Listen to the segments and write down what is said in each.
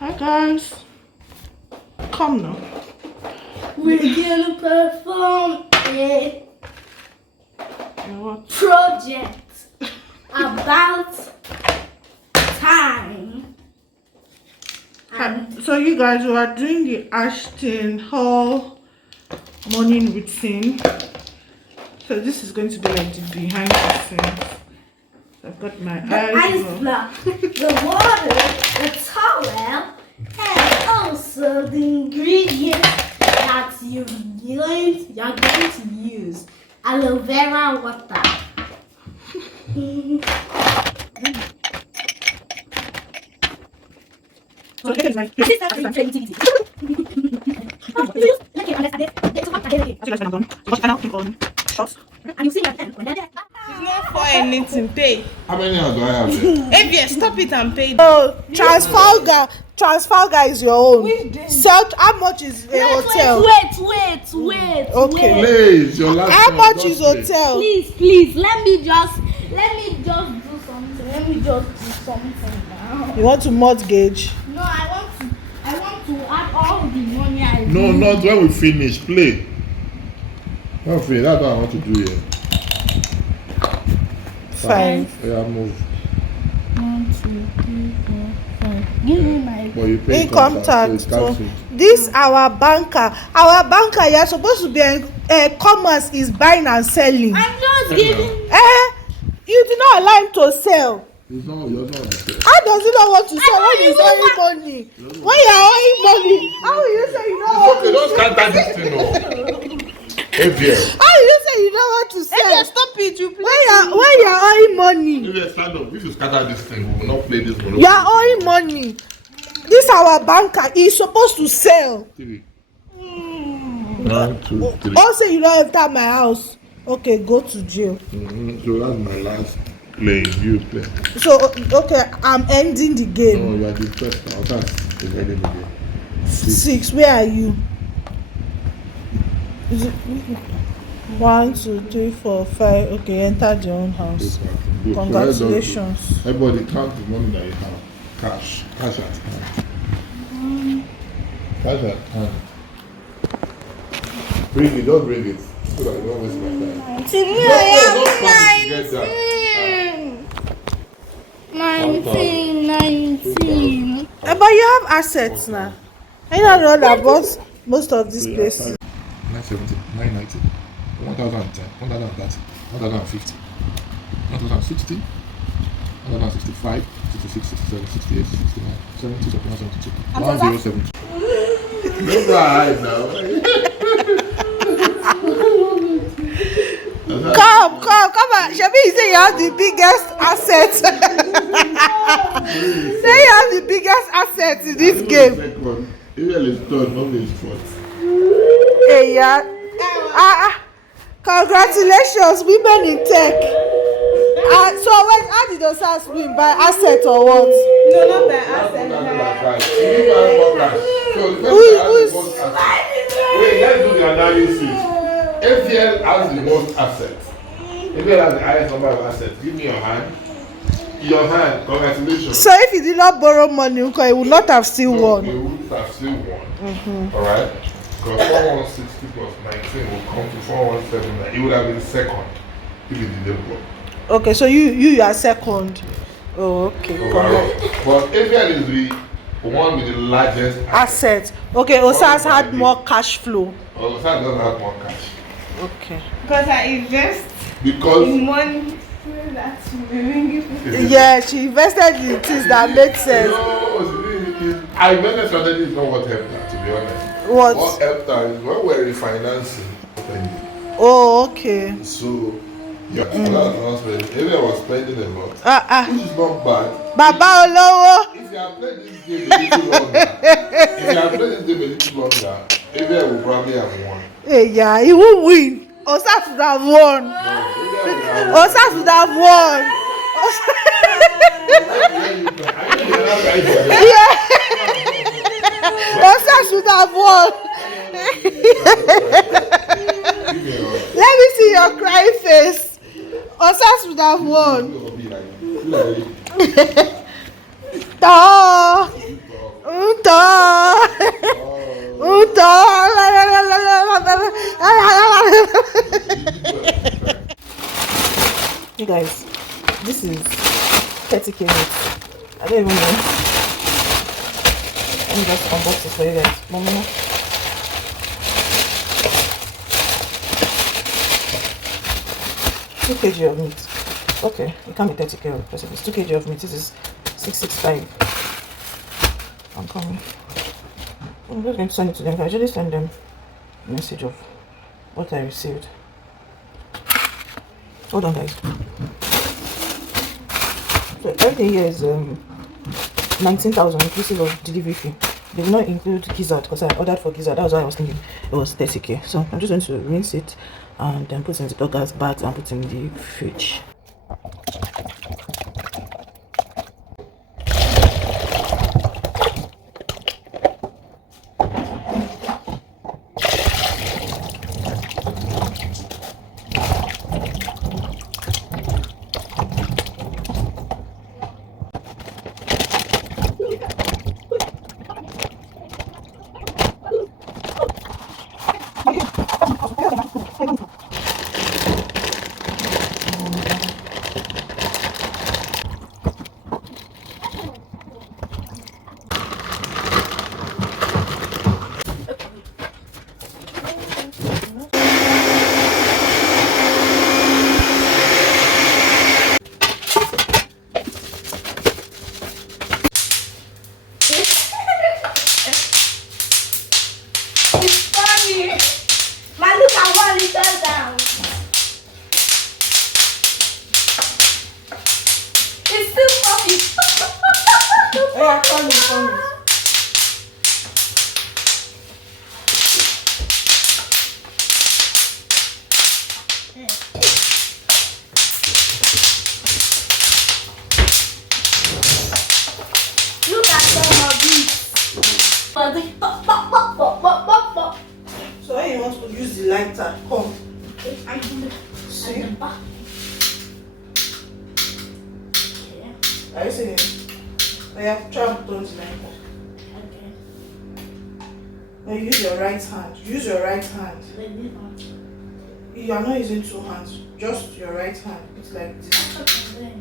Hi guys. Come now. We're gonna perform a What? project about time. And So you guys were doing the Ashton Hall morning routine. So this is going to be like the behind the scenes. I've got my the eyes ice on. block, the water, the towel, and also the ingredients that you're going to use. Aloe vera water. So this is my This is actually creativity. Let me understand it. It's what I did. actually guys when I'm done. So what I now click on shots. And you see your pen when they're there. It's not for anything. Pay. How many hours do I have there? ABS, stop it and pay. Oh, Transfalga is your own. South, how much is a hotel? Wait. Okay. Please, your last How one, much just is please. hotel? Please, let me just do something. Let me just do something now. You want to mortgage? No, I want to add all the money I No, do. not when we finish. Play. Not finish. That's what I want to do here. Fine. Yeah, move. 1, 2, 3, 4, 5. Give me my. But you pay Income tax. so So it's tax. this our banker. Our banker, you're supposed to be commerce is buying and selling. I'm just giving. You did not allow him to sell. It's not, you're not on the How does he not want to sell when he's owing money? When you're owing money, how will you say you don't want Okay, to don't sell? scatter this thing off. ABS. How will you say you don't want to sell? ABS, stop it. You play. When you're owing money, ABS, stand up. If you scatter this thing, we will not play this one. you're owing money. This our banker is supposed to sell. 3. 1, 2, 3. Also, you don't enter my house. Okay, go to jail. So that's my last play. You play. So okay, I'm ending the game. No, you are the first now. That's the ending again. 6. Where are you? Is it 1, 2, 3, 4, 5? Okay, enter your own house. Good. Congratulations. Everybody count the money that you have. Cash. Cash at hand. Cash at hand. Bring it, don't bring it. So that you don't waste my time. Get that. 19. But you have assets now. I don't know that boss most of these places. 970, 990, 1010, 1030, 1050, 1060, 1065, 66, 67, 68, 69, 70, 71, 72, 1070. Don't go hide now. Come on. Shabi, you say you have the biggest asset. Say you have the biggest asset in this game. Second. Ariel is third, nobody is fourth. Hey, yeah. Congratulations, women in tech. So wait, how did those ass win? By asset or what? No, not by asset. Wait, let's do the analysis. AVL has the most assets. AVL has the highest number of assets. Give me your hand. Your hand, congratulations. So if you did not borrow money, okay, you would not have still won. You would have still won. Alright? Because 4160 plus 19 will come to 4179. It would have been second if it didn't work. Okay, so you are second. Oh, okay. But AVL is the one with the largest Asset. Okay, Osas had more cash flow. Osas doesn't have more cash. Okay. Because I invest Because in money that's moving. Yeah, she invested in things that made sense. I invested strategy is not what helped her, to be honest. What helped her is when we're refinancing. Oh, okay. So, yeah, that was not spending. Maybe I was spending a lot. Which is not bad. Baba Olowo. If you have played this game a little longer, maybe I will probably have won. Hey, yeah, he won't win. Osas would have won. Osas would have won. Yeah. Osas would have won. Let me see your crying face. Osas would have won. guys, this is 30k notes. I don't even know. Let me just unbox this for you guys. Mama. 2 kg of meat. Okay, it can't be 30k because if it's 2 kg of meat, this is 665. I'm coming. I'm just going to send it to them. I usually send them a message of what I received. Hold on, guys. So everything here is 19,000 inclusive of delivery fee. They will not include gizzard because I ordered for gizzard. That was why I was thinking it was 30k. So I'm just going to rinse it and then put it in the dogger's bags and put it in the fridge. So when you want to use the lighter, come. See? Are you seeing it? I have traveled on the lighter. Okay. Now use your right hand. Use your right hand. You are not using 2 hands. Just your right hand. It's like this. Okay.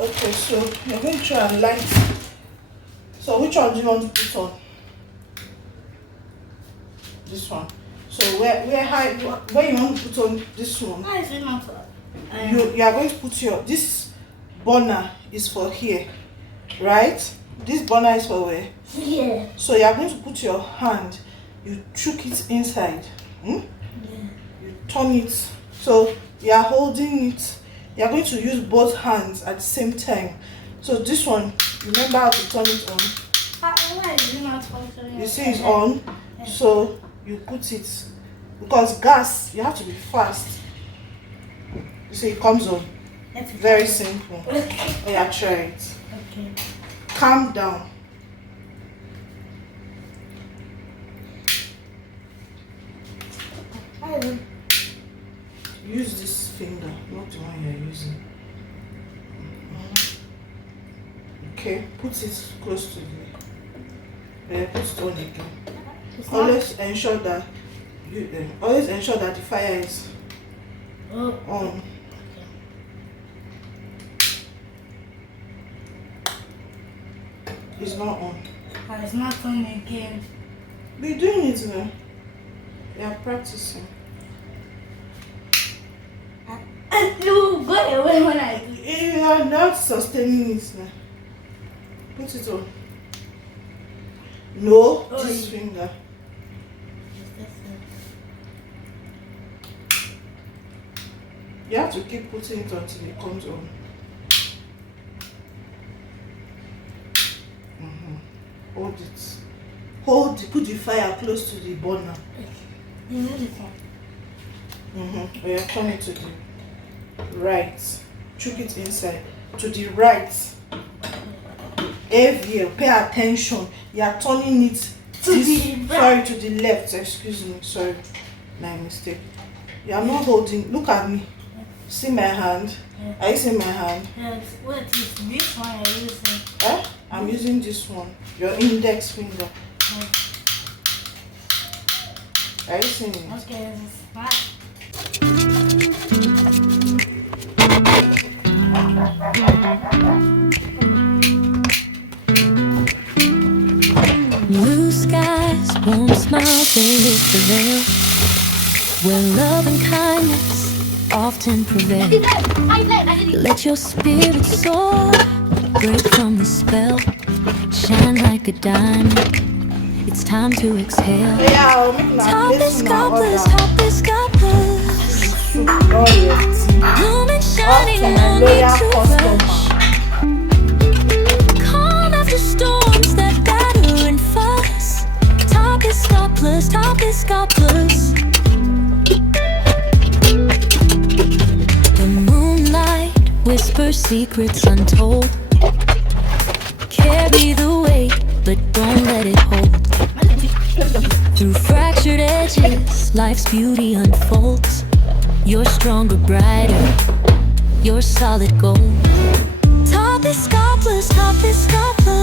Okay, so you're going to try and light. So which one do you want to put on? This one. So where you want to put on this one? Why is it not? You are going to put this burner is for here, right? This burner is for where? Yeah. So you are going to put your hand, you chook it inside. Yeah. You turn it. So you are holding it. You are going to use both hands at the same time. So this one, remember how to turn it on. Why is it not functioning? You see it's on. So you put it, because gas, you have to be fast. You see it comes on. Very simple. Okay. Oh yeah, try it. Okay. Calm down. Use this finger, not the one you're using. Okay, put it close to the. Put it on again. Always ensure that the fire is on. It's not on. It's not on again. Be doing it now. Yeah, practicing. You go away when I do. You are not sustaining it now. Put it on. No, this finger. You have to keep putting it until it comes on. Hold it. Put the fire close to the burner. You know this one. We are turning to the right. Chook it inside. To the right. Heavier. Pay attention. You are turning it to the left. Excuse me. Sorry. My mistake. You are not holding. Look at me. See my hand? Are you seeing my hand? Yes. What is this one you're using? I'm using this one. Your index finger. Are you seeing it? Okay, bye. Blue skies, warm smiles, they lift the veil, where love and kindness often prevail. Let your spirit soar, break from the spell, shine like a diamond. It's time to exhale. Yeah, I'll make my Topless place now. goblins, topless goblins, blooming, shining, Often no a need loyal to customer. rush. Calm after storms that batter and fuss. Topless goblins, topless goblins. The moonlight whispers secrets untold. Carry the weight, but don't let it hold. Through fractured edges, life's beauty unfolds. You're stronger, brighter, you're solid gold. Topless goblins, topless goblins.